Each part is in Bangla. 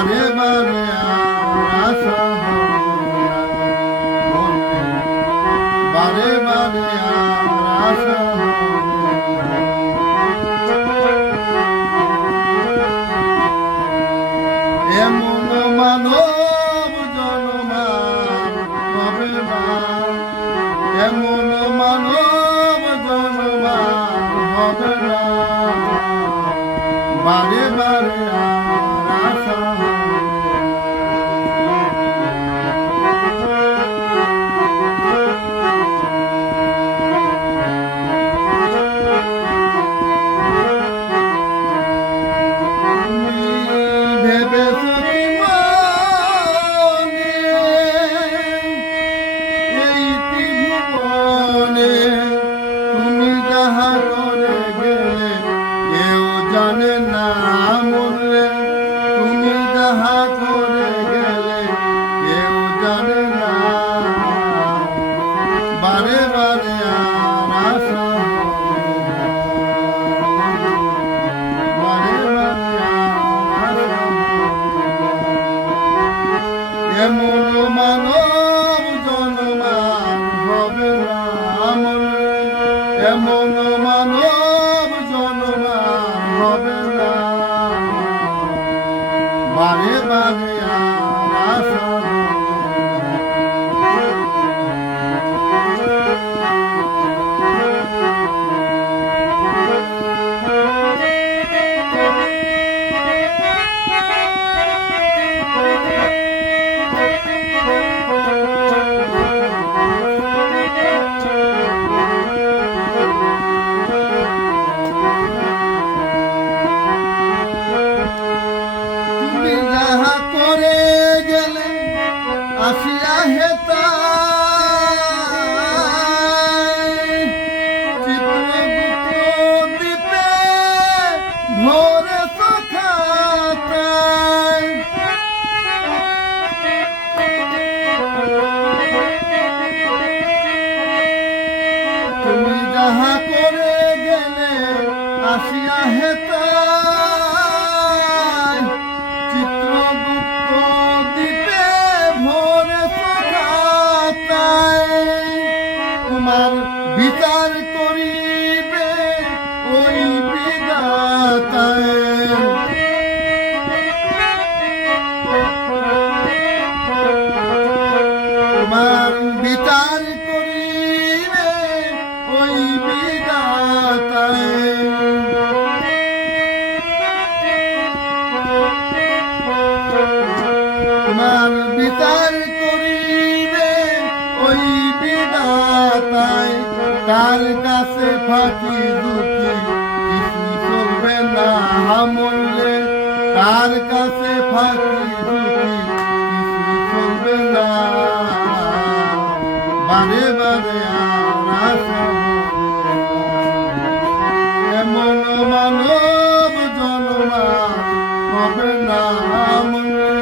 বারে বারে আশা বারে বারে আশা এমন মানব জনমান হবে না, এমন মানব জনমান হবে না, বারে বারে আশা জানে না মনে তুমি যাহা করে গেলে কেউ জানে না, বারে বারে আশা বারে বারে আশা এমন মানব জনমান হবে না মনে, এমন মানব জনমান হবে না, বারে বারে আশা আসিয়া হেতা চিত্রগুপ্ত দ্বীপে ভোরে সখাতায় তুমি যাহা করে গেলে আসিয়া হেতা চিত্রগুপ্ত দ্বীপে ভোরে তোমার বিচার করিবে ওই বিধাতায়, তোমার বিচার করিবে ওই বিধাতায়, তোমার বিচার করিবে ওই বিধাতায়, কার কাছে ফাঁকি দুঃখী কিছু চলবে না মূল্যে, কার কাছে ফাঁকি দুঃখী কিছু চলবে না, বারে বারে আশা এমন মানব জনমান হবে না মূল্যে,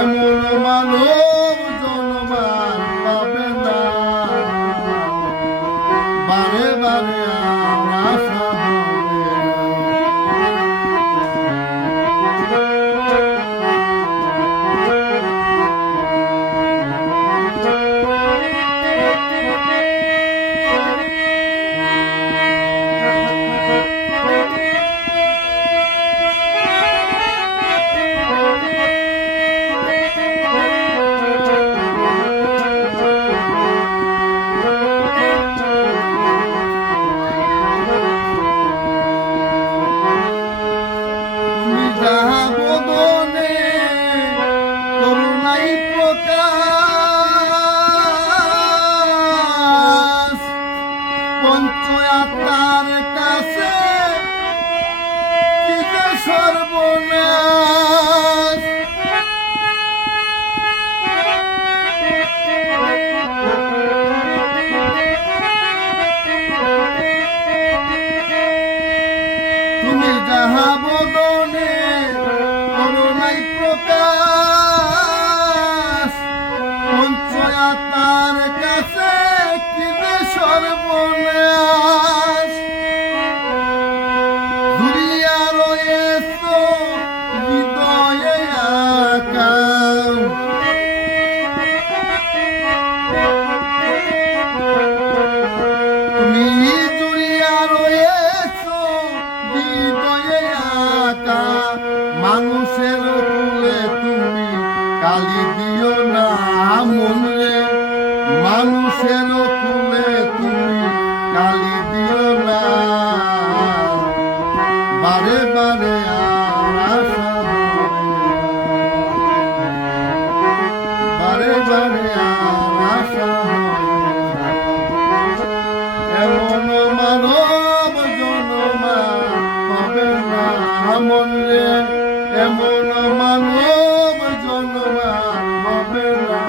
এমন মানব জনমান পাবে না, বারে বারে আশা পঞ্চয়াত্মার কাছে সর্বনাশ, তুমি যাহা বদনে করুণাই প্রকাশ, পঞ্চয়াত্মার কাছে কি যে সর্বনাশ, ধুরিয়া রয়েছ হৃদয়ে গালি দিও না মন রে, মানুষের কুলে তুমি গালি দিও না, বারে বারে আর আশা হবে না, বারে বারে আর আশা হবে না। এমন মানব জনমা হবে না মন রে, এমন মানব জনমা হবে না,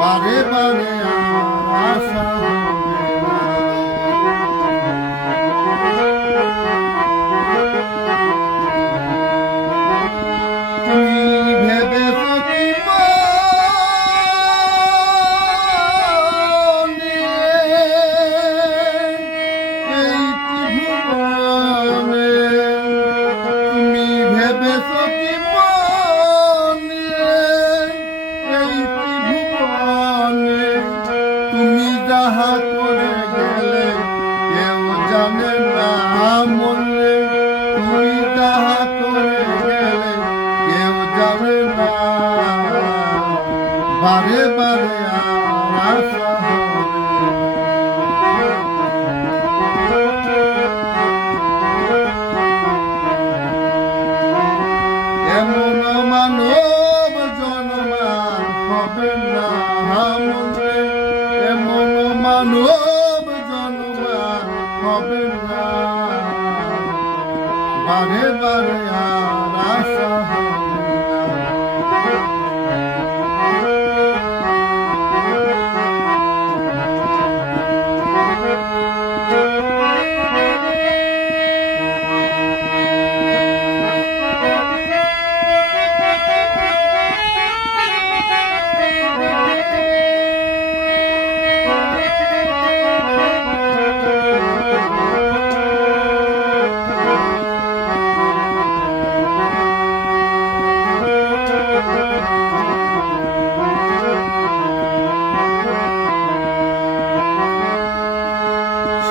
বারে বারে আর আশা হবে না। তুমি ভেবেছ কি মনে, এই ত্রিভুবনে তুমি ভেবেছ কি মনে, এই ত্রিভুবনে তুমি যাহা করে গেলে কেউ জানে না মন রে, তুমি যাহা করে গেলে কেউ জানে না, বারে বারে আর আশা হবে না। এমন মানব জনমান হবে না মন রে, এমন মানব জনমান হবে না, বারে বারে আর আশা হবে না।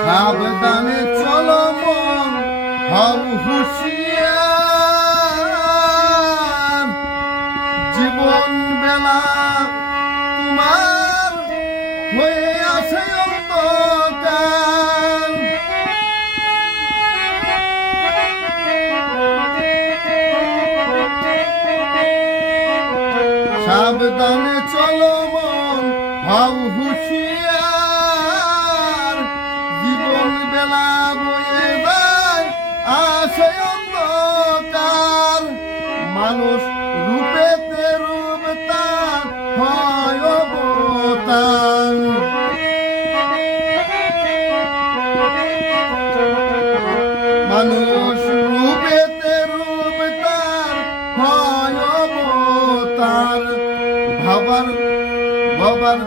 সাবধানে চলো মন, হও হুঁশিয়ার, জীবন বেলা তোমার হয়ে আসে অন্ধকার। সাবধানে চলো মন, হও হুঁশিয়ার, জীবন বেলা বয়ে যায় আসে অন্ধকার। মানুষ রূপেতে রূপ তার হয় অবতার, মানুষ রূপেতে রূপ তার হয় অবতার। ভাবার বাবার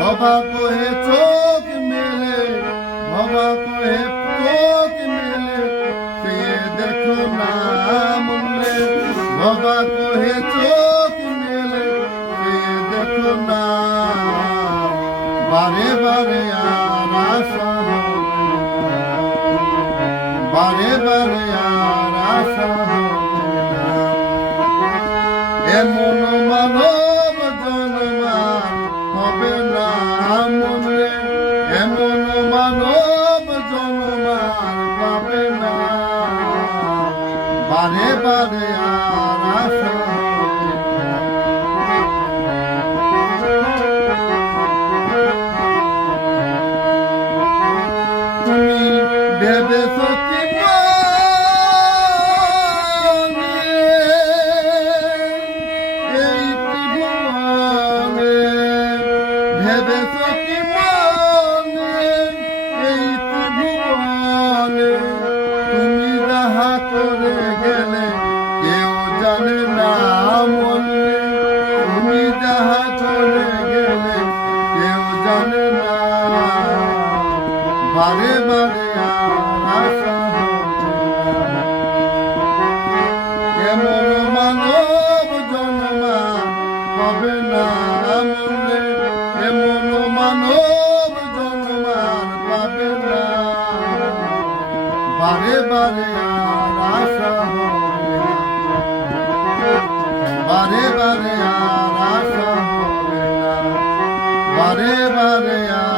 বাবা কহে চোখ মেলে, বাবা কহে চোখ মেলে, সে দেখো না মন রে, বাবা কহে চোখ মেলে, সে দেখো না, বারে বারে আর আশা হবে না, বারে বারে আর আশা হবে না। এমন মানব জনমান হবে না মন রে, এমন মানব জনমান পাবে না, বারে বারে আর আশা হবে না। তুমি ভেবেছ কি মনে, এই ত্রিভুবনে ভেবেছ কি মনে, এই ত্রিভুবনে তুমি যাহা করে গেলে কেউ জানে না মন রে, তুমি যাহা করে গেলে কেউ জানে না, বারে বারে আর আশা হবে না। এমন মানব জন্মা হবে না মন রে, এমন মানব জন্মার পাবে না, বারে বারে আর আশা হবে না। বারে বারে আর আশা হবে না, বারে বারে আর